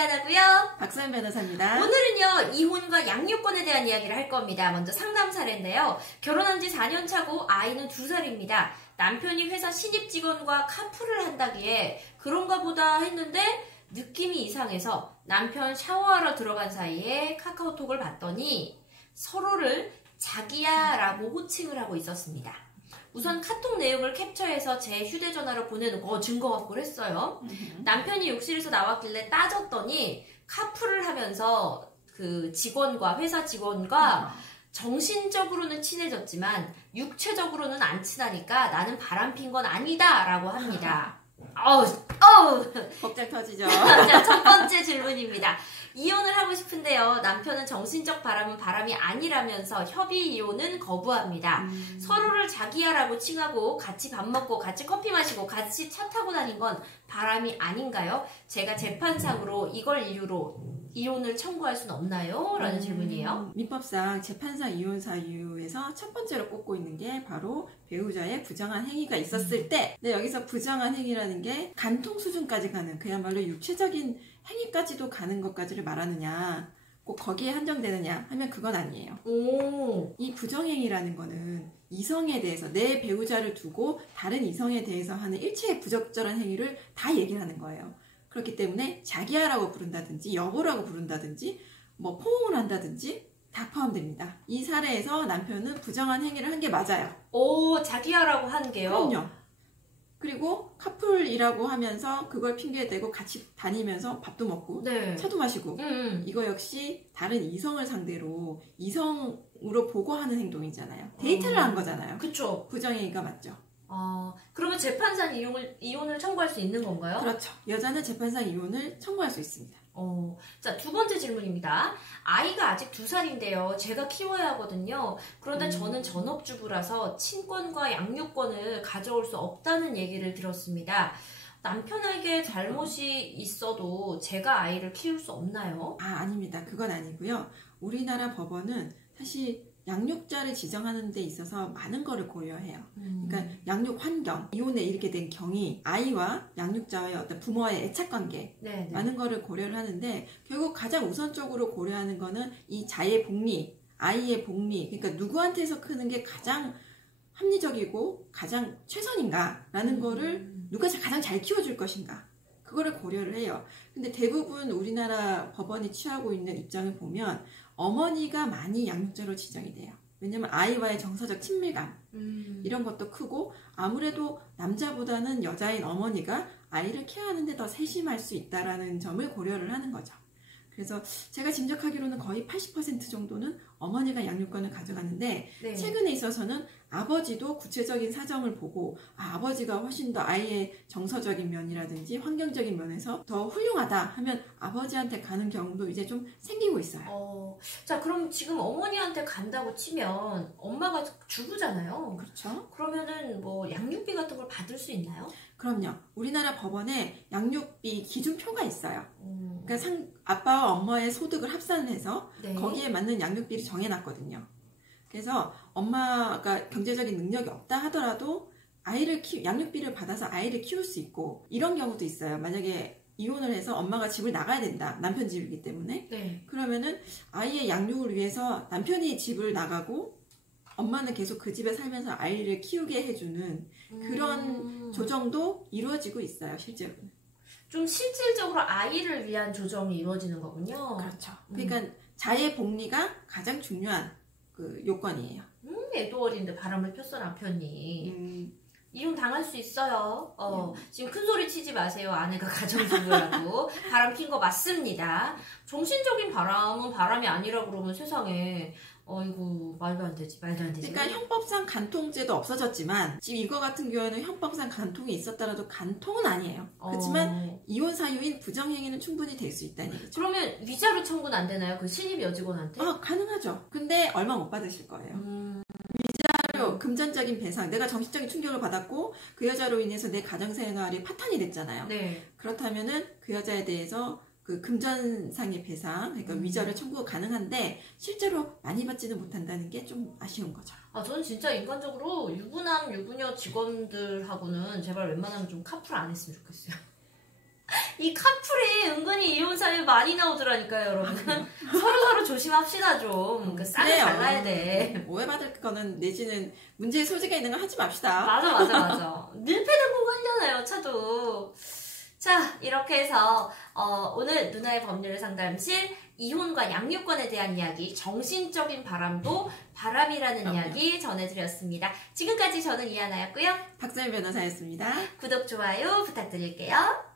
이하나고요. 박소연 변호사입니다. 오늘은요, 이혼과 양육권에 대한 이야기를 할 겁니다. 먼저 상담 사례인데요. 결혼한 지 4년 차고 아이는 2살입니다. 남편이 회사 신입 직원과 카풀을 한다기에 그런가 보다 했는데 느낌이 이상해서 남편 샤워하러 들어간 사이에 카카오톡을 봤더니 서로를 자기야 라고 호칭을 하고 있었습니다. 우선 카톡 내용을 캡처해서 제 휴대전화로 보내놓고 증거 확보를 했어요. 남편이 욕실에서 나왔길래 따졌더니 카풀을 하면서 그 회사 직원과 정신적으로는 친해졌지만 육체적으로는 안 친하니까 나는 바람핀 건 아니다 라고 합니다. 복장 터지죠. 자, 첫 번째 질문입니다. 이혼을 하고 싶은데요. 남편은 정신적 바람은 바람이 아니라면서 협의 이혼은 거부합니다. 서로를 자기야라고 칭하고 같이 밥 먹고 같이 커피 마시고 같이 차 타고 다닌 건 바람이 아닌가요? 제가 재판상으로 이걸 이유로 이혼을 청구할 수는 없나요? 라는 질문이에요. 민법상 재판상 이혼 사유에서 첫 번째로 꼽고 있는 게 바로 배우자의 부정한 행위가 있었을 때, 근데 여기서 부정한 행위라는 게 간통 수준까지 가는, 그야말로 육체적인 행위까지도 가는 것까지를 말하느냐, 꼭 거기에 한정되느냐 하면 그건 아니에요. 이 부정행위라는 거는 이성에 대해서, 내 배우자를 두고 다른 이성에 대해서 하는 일체의 부적절한 행위를 다 얘기를 하는 거예요. 그렇기 때문에 자기야라고 부른다든지 여보라고 부른다든지 뭐 포옹을 한다든지 다 포함됩니다. 이 사례에서 남편은 부정한 행위를 한 게 맞아요. 자기야라고 한 게요? 그럼요. 그리고 카풀이라고 하면서 그걸 핑계대고 같이 다니면서 밥도 먹고 차도 마시고 이거 역시 다른 이성을 상대로 이성으로 보고 하는 행동이잖아요. 데이트를 한 거잖아요. 그쵸. 부정행위가 맞죠. 그러면 재판상 이혼을 청구할 수 있는 건가요? 그렇죠. 여자는 재판상 이혼을 청구할 수 있습니다. 자, 두 번째 질문입니다. 아이가 아직 2살인데요. 제가 키워야 하거든요. 그런데 저는 전업주부라서 친권과 양육권을 가져올 수 없다는 얘기를 들었습니다. 남편에게 잘못이 있어도 제가 아이를 키울 수 없나요? 아닙니다. 그건 아니고요. 우리나라 법원은 사실 양육자를 지정하는 데 있어서 많은 거를 고려해요. 그러니까 양육 환경, 이혼에 이르게 된 경위, 아이와 양육자와의 어떤 부모와의 애착관계, 많은 거를 고려를 하는데, 결국 가장 우선적으로 고려하는 거는 이 자의 복리, 아이의 복리, 그러니까 누구한테서 크는 게 가장 합리적이고 가장 최선인가라는 거를 누가 가장 잘 키워줄 것인가, 그거를 고려를 해요. 근데 대부분 우리나라 법원이 취하고 있는 입장을 보면 어머니가 많이 양육자로 지정이 돼요. 왜냐면 아이와의 정서적 친밀감 이런 것도 크고, 아무래도 남자보다는 여자인 어머니가 아이를 케어하는데 더 세심할 수 있다는 점을 고려를 하는 거죠. 그래서 제가 짐작하기로는 거의 80% 정도는 어머니가 양육권을 가져가는데, 최근에 있어서는 아버지도 구체적인 사정을 보고 아버지가 훨씬 더 아이의 정서적인 면이라든지 환경적인 면에서 더 훌륭하다 하면 아버지한테 가는 경우도 이제 좀 생기고 있어요. 자, 그럼 지금 어머니한테 간다고 치면 엄마가 주부잖아요. 그렇죠. 그러면은 뭐 양육비 같은 걸 받을 수 있나요? 그럼요. 우리나라 법원에 양육비 기준표가 있어요. 그러니까 아빠와 엄마의 소득을 합산해서 거기에 맞는 양육비를 정해놨거든요. 그래서 엄마가 경제적인 능력이 없다 하더라도 양육비를 받아서 아이를 키울 수 있고, 이런 경우도 있어요. 만약에 이혼을 해서 엄마가 집을 나가야 된다, 남편 집이기 때문에. 그러면은 아이의 양육을 위해서 남편이 집을 나가고 엄마는 계속 그 집에 살면서 아이를 키우게 해주는 그런 조정도 이루어지고 있어요, 실제로는. 좀 실질적으로 아이를 위한 조정이 이루어지는 거군요. 그렇죠. 그러니까 자의 복리가 가장 중요한 그 요건이에요. 애도 어린데 바람을 폈어, 남편이. 이혼 당할 수 있어요. 지금 큰 소리 치지 마세요. 아내가 가정주부라고. 바람 핀 거 맞습니다. 정신적인 바람은 바람이 아니라 그러면 세상에 말도 안 되지. 그러니까 형법상 간통죄도 없어졌지만, 지금 이거 같은 경우에는 형법상 간통이 있었더라도 간통은 아니에요. 그렇지만 이혼 사유인 부정행위는 충분히 될 수 있다는 얘기죠. 그러면 위자료 청구는 안 되나요? 그 신입 여직원한테? 가능하죠. 근데 얼마 못 받으실 거예요. 위자료, 금전적인 배상, 내가 정신적인 충격을 받았고 그 여자로 인해서 내 가정생활이 파탄이 됐잖아요. 그렇다면은 그 여자에 대해서 그 금전상의 배상, 그러니까 위자료 청구가 가능한데 실제로 많이 받지는 못한다는 게 좀 아쉬운 거죠. 저는 진짜 인간적으로 유부남, 유부녀 직원들하고는 제발 웬만하면 좀 카풀 안 했으면 좋겠어요. 이 카풀이 은근히 이혼 사례 많이 나오더라니까요, 여러분. 서로 조심합시다 좀. 그 싹을 잘라야 돼. 오해받을 거는 내지는 문제의 소지가 있는 건 하지 맙시다. 맞아. 밀폐된 공간이잖아요, 차도. 자, 이렇게 해서 오늘 누나의 법률 상담실 이혼과 양육권에 대한 이야기, 정신적인 바람도 바람이라는 이야기 전해드렸습니다. 지금까지 저는 이하나였고요. 박정희 변호사였습니다. 구독, 좋아요 부탁드릴게요.